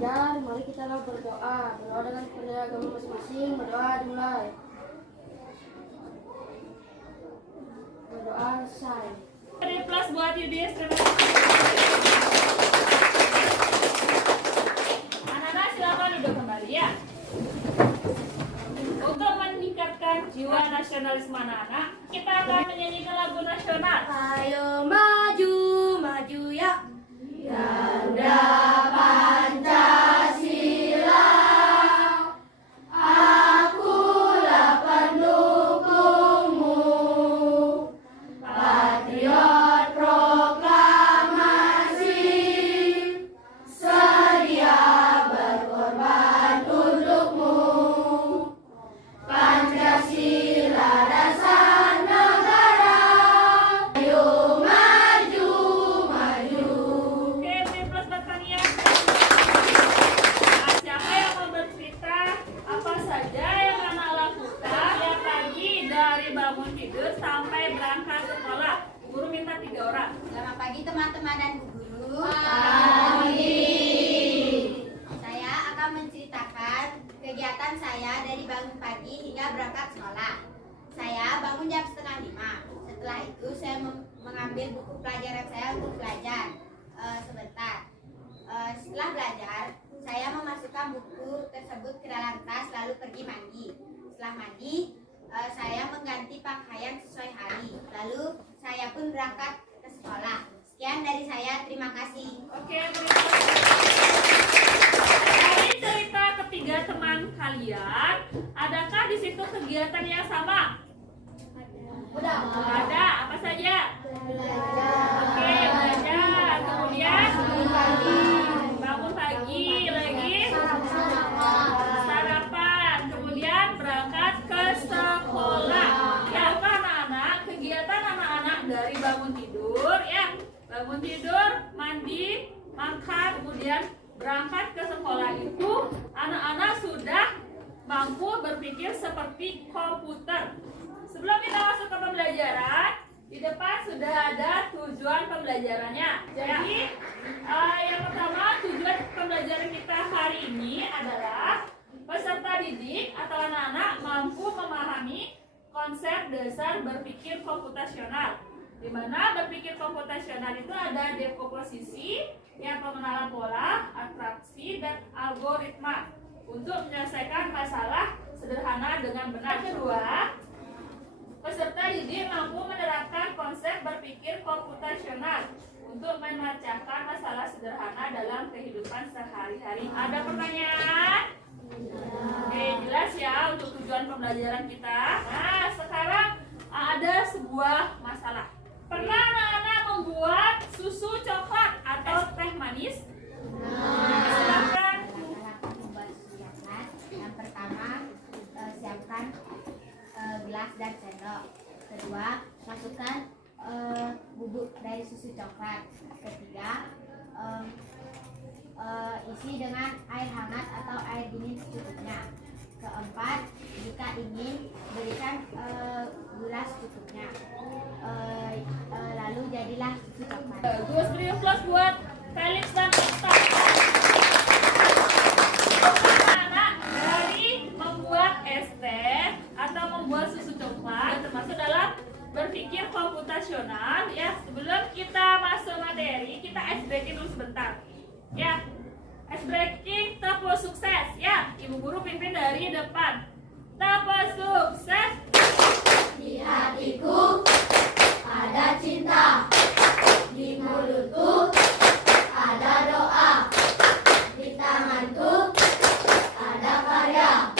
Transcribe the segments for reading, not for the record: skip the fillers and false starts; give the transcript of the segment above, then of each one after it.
belajar, mari kita berdoa. Berdoa dengan kepada agama masing-masing. Berdoa dimulai. Berdoa selesai. Plus buat Yudis, terima kasih. Anak-anak silakan duduk kembali ya. Untuk meningkatkan jiwa nasionalisme anak-anak, kita akan menyanyikan lagu nasional. Ayo maju, maju ya. Ganda Pancasila, akulah pendukungmu. Patriot proklamasi, sedia berkorban untukmu. Pancasila dasar negara, ayo maju, maju. Oke, plus buat kalian. Siapa yang mau bercerita apa saja yang anak lakukan tiap pagi dari bangun tidur sampai berangkat sekolah? Guru minta 3 orang. Selamat pagi teman-teman dan Bu Guru. Saya akan menceritakan kegiatan saya dari bangun pagi hingga berangkat sekolah. Saya bangun jam 4:30. Setelah itu saya mengambil buku pelajaran saya untuk belajar sebentar. Setelah belajar, saya memasukkan buku tersebut ke dalam tas lalu pergi mandi. Setelah mandi, saya mengganti pakaian sesuai hari. Lalu saya pun berangkat ke sekolah. Sekian dari saya, terima kasih. Oke, terima kasih. Dari cerita ketiga teman kalian, adakah di situ kegiatan yang sama? Ada. Apa saja? Oke, belajar. Kemudian bangun pagi lagi. Sarapan. Kemudian berangkat ke sekolah. Ya, anak-anak, kegiatan anak-anak dari bangun tidur, ya. Bangun tidur, mandi, makan, kemudian berangkat ke sekolah itu anak-anak sudah mampu berpikir seperti komputer. Sebelum kita masuk ke pembelajaran, di depan sudah ada tujuan pembelajarannya. Jadi yang pertama, tujuan pembelajaran kita hari ini adalah peserta didik atau anak-anak mampu memahami konsep dasar berpikir komputasional. Di mana berpikir komputasional itu ada dekomposisi, yang pengenalan pola, atraksi, dan algoritma untuk menyelesaikan masalah sederhana dengan benar. Kedua, peserta didik mampu menerapkan konsep berpikir komputasional untuk memecahkan masalah sederhana dalam kehidupan sehari-hari. Ada pertanyaan? Oke, jelas ya untuk tujuan pembelajaran kita. Nah, sekarang ada sebuah masalah. Pernah anak-anak membuat susu coklat atau teh manis? Silakan. Masyarakat membuat susu coklat. Yang pertama, siapkan gelas dan sendok. Kedua, masukkan bubuk dari susu coklat. Ketiga, isi dengan air hangat atau air dingin secukupnya. Keempat, jika ingin berikan gula secukupnya. Lalu jadilah susu coklat. Bagus, beri plus buat Felix dan Ista. Anak-anak, dari membuat es teh atau membuat susu coklat termasuk dalam berpikir komputasional. Ya, sebelum kita masuk materi, kita ice breaking dulu sebentar. Ya, ice breaking tepuk sukses. Ya, ibu guru pimpin dari depan. Tepuk sukses. Di hatiku ada cinta, di mulutku ada doa, di tanganku ada karya.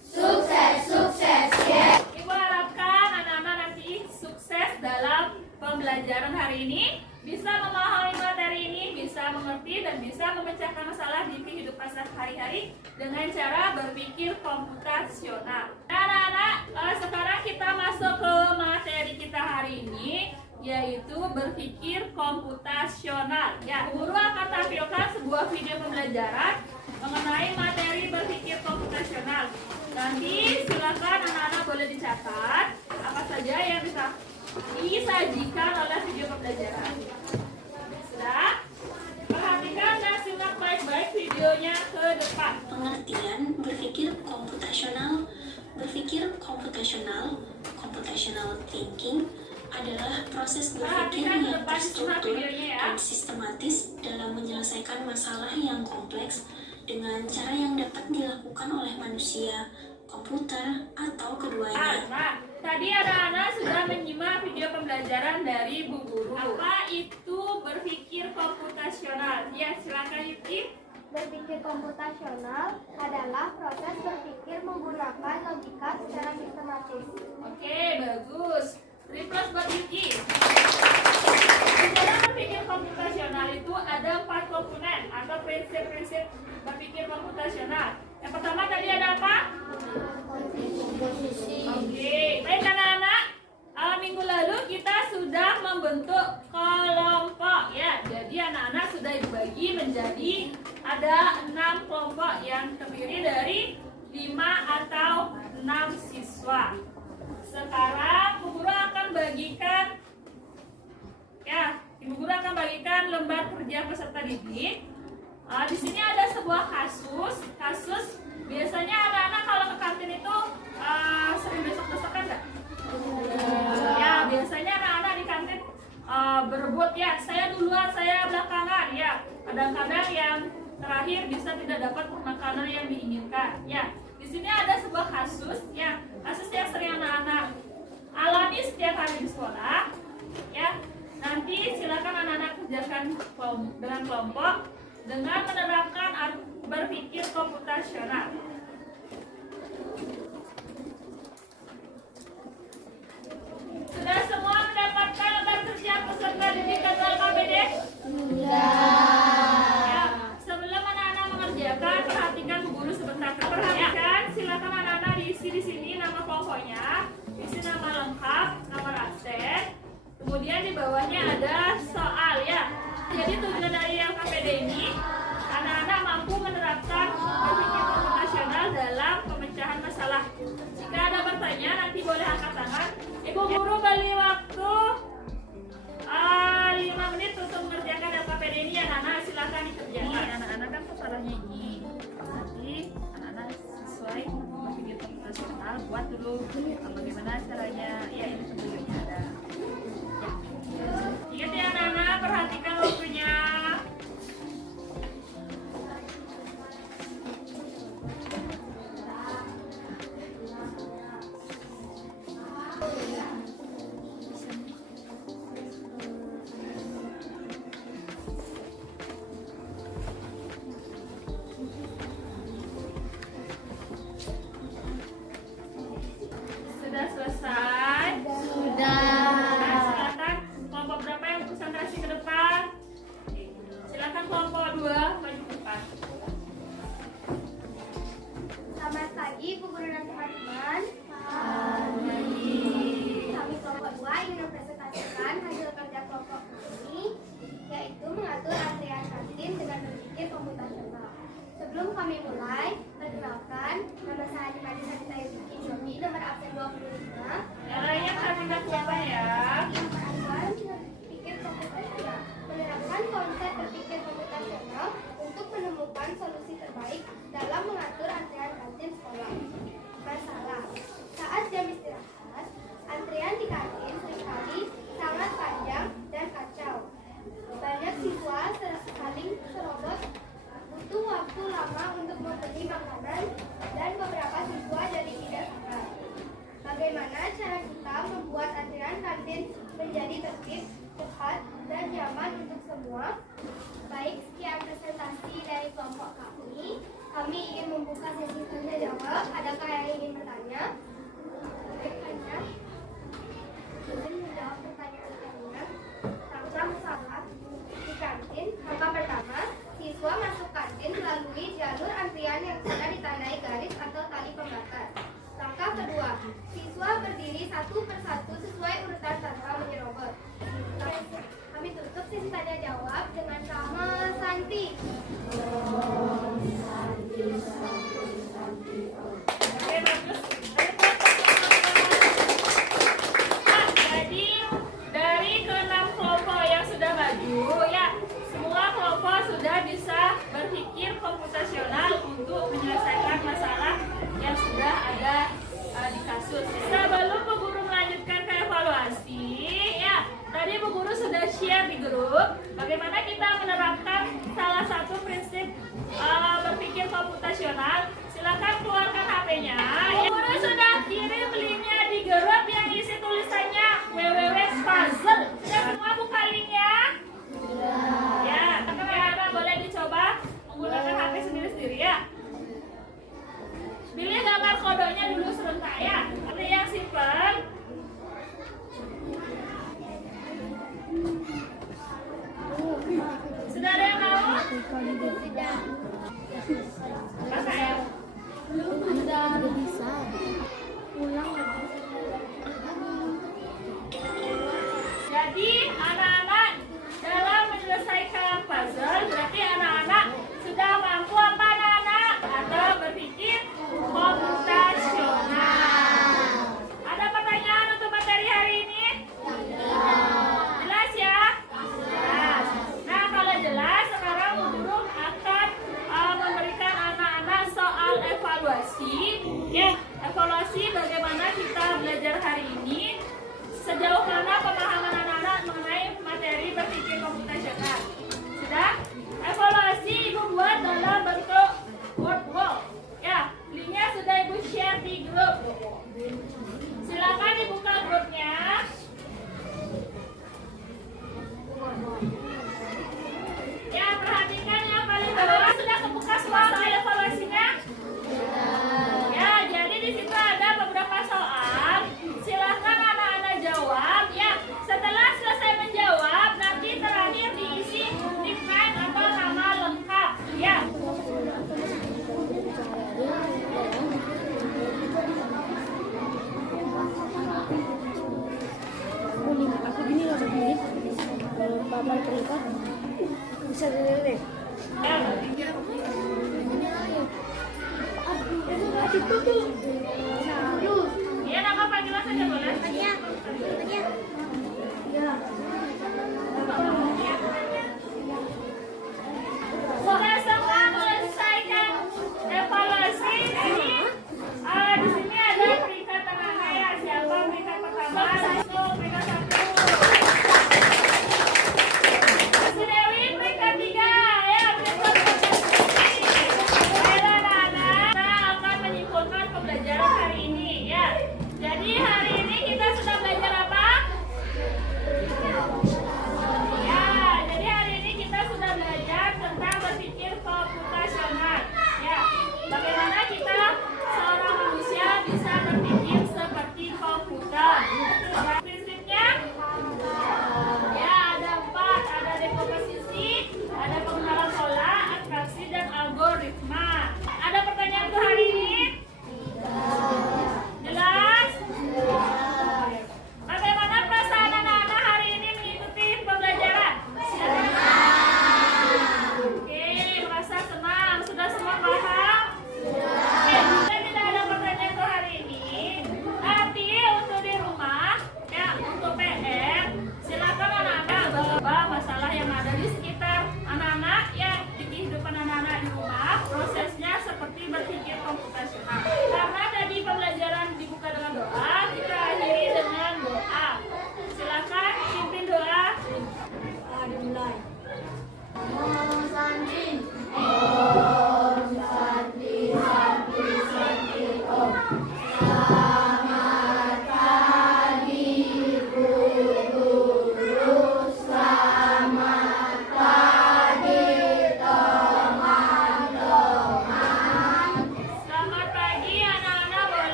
Sukses, sukses, yeah. Ibu harapkan anak-anak nanti sukses dalam pembelajaran hari ini, bisa memahami materi ini, bisa mengerti dan bisa memecahkan masalah di kehidupan sehari-hari dengan cara berpikir komputasional. Nah, anak-anak, sekarang kita masuk ke materi kita hari ini, yaitu berpikir komputasional. Ya, guru akan tampilkan sebuah video pembelajaran mengenai materi berpikir komputasional. Nanti silakan anak-anak boleh dicatat apa saja yang bisa disajikan oleh video pembelajaran. Sudah? Perhatikan dan simak baik-baik video komputasional, computational thinking, adalah proses berpikir Perhatikan ke yang depan simak terstruktur videonya ya. dan sistematis dalam menyelesaikan masalah yang kompleks dengan cara yang dapat dilakukan oleh manusia, komputer, atau keduanya. Nah, tadi anak-anak sudah menyimak video pembelajaran dari Bu Guru. Apa itu berpikir komputasional? Ya, silakan Yuti. Berpikir komputasional adalah proses berpikir menggunakan logika secara sistematis. Oke, bagus. 3+ buat Yuki. Di dalam berpikir komputasional itu ada 4 komponen atau prinsip-prinsip berpikir komputasional. Yang pertama tadi ada apa? Oke, baik anak-anak. Minggu lalu kita sudah membentuk kelompok ya. Jadi anak-anak sudah dibagi menjadi ada 6 kelompok yang terdiri dari 5 atau 6 siswa. Sekarang Bu Guru akan bagikan ya, Ibu Guru akan bagikan lembar kerja peserta didik. Di sini ada sebuah kasus biasanya anak-anak kalau ke kantin itu sering desek-desekan nggak? Ya, biasanya anak-anak di kantin berebut ya, saya duluan, saya belakangan ya. Kadang-kadang yang terakhir bisa tidak dapat makanan yang diinginkan ya. Di sini ada sebuah kasus yang sering anak-anak alami setiap hari di sekolah ya. Nanti silakan anak-anak kerjakan dengan kelompok dengan menerapkan berpikir komputasional. Sudah semua mendapatkan lembar kerja peserta didik atau LKPD? Ya, sebelum anak-anak mengerjakan, perhatikan Bu Guru sebentar. Perhatikan, silakan anak-anak diisi di sini nama kelompoknya, isi nama lengkap, nomor absen. Kemudian di bawahnya ada soal ya. Jadi tujuan dari LKPD ini anak-anak mampu menerapkan berpikir komputasional dalam pemecahan masalah. Jika ada pertanyaan nanti boleh angkat tangan. Ibu Guru beri waktu 5 menit untuk mengerjakan LKPD ini. Anak-anak silakan dikerjakan. Anak-anak kan masalahnya ini. Nanti anak-anak sesuai berpikir komputasional buat dulu bagaimana caranya. Ya ini sebelumnya ada. Ingat ya anak-anak, perhatikan waktunya. Sudah selesai? Nah, silakan kelompok berapa yang konsentrasi ke depan? Silakan kelompok 2 maju ke depan. Selamat pagi Bu Guru dan teman-teman. Kami kelompok 2 ingin mempresentasikan hasil kerja kelompok ini, yaitu mengatur antrian kantin dengan berpikir komputasional. Sebelum kami mulai, perkenalkan, nama saya Adipati Sanita Yuki Jomi, nomor absen 25. Caranya perhatikan siapa ya? Berpikir komputasional, menerapkan konsep berpikir komputasional untuk menemukan solusi terbaik dalam mengatur antrian kantin sekolah. Masalah, saat jam istirahat, antrian di kantin seringkali sangat panjang dan kacau. Banyak siswa saling serobot, butuh waktu lama untuk membeli makanan, dan beberapa siswa jadi tidak sabar. Bagaimana cara kita membuat antrian kantin menjadi tertib, cepat, dan nyaman untuk semua? Baik, sekian presentasi dari kelompok kami. Kami ingin membuka sesi tanya jawab. Adakah yang ingin bertanya? Bertanya. Ingin menjawab pertanyaan kalian tentang masalah di kantin. Langkah pertama, siswa masuk kantin melalui jalur antrian yang sudah ditandai garis atau tali pembatas. Langkah kedua, siswa berdiri satu persatu sesuai urutan tanpa menyerobot. Kami tutup sesi tanya jawab dengan nama Santi. Oke, bagus. Nah, jadi dari ke-6 kelompok yang sudah maju ya, semua kelompok sudah bisa berpikir komputasional untuk menyelesaikan masalah yang sudah ada di kasih. Sebelum Bu Guru melanjutkan ke evaluasi, ya, tadi Bu Guru sudah share di grup bagaimana kita menerapkan salah satu prinsip berpikir komputasional. Silakan keluarkan HP-nya. Bu Guru sudah kirim linknya di grup yang isi tulisannya www.puzzle. Sudah semua buka linknya? Ya, teman-teman boleh dicoba menggunakan HP sendiri-sendiri ya. Pilih gambar kodenya dulu sebentar ya. Pilih yang simple. Sudah ada yang tahu? Tidak. Masa ya? Sudah bisa. Ulang lagi. Jadi anak-anak dalam menyelesaikan puzzle berarti anak-anak sudah mampu apa anak-anak? Atau berpikir komputasional. Ada pertanyaan untuk materi hari ini? Jelas ya? Jelas. Nah kalau jelas sekarang Bu Guru akan memberikan anak-anak soal evaluasi. Ya, evaluasi bagaimana kita belajar hari ini. Sejauh mana pemahaman anak-anak mengenai materi berpikir komputasional? Sudah? Evaluasi Ibu buat dalam bentuk word wall. Ya, linknya sudah Ibu share di grup. Silakan dibuka grupnya. Ya, perhatikan yang paling bawah sudah kebuka semua soal evaluasinya. Ya, jadi di situ ada beberapa soal. Silakan anak-anak jawab. Ya, setelah selesai menjawab, nanti terakhir diisi nickname atau nama lengkap. Ya. Aku gini loh begini. Kalau papan terikat bisa dilihat. Ya. Aduh tuh. Serius. Ya, nama panggilan saja boleh. Ya.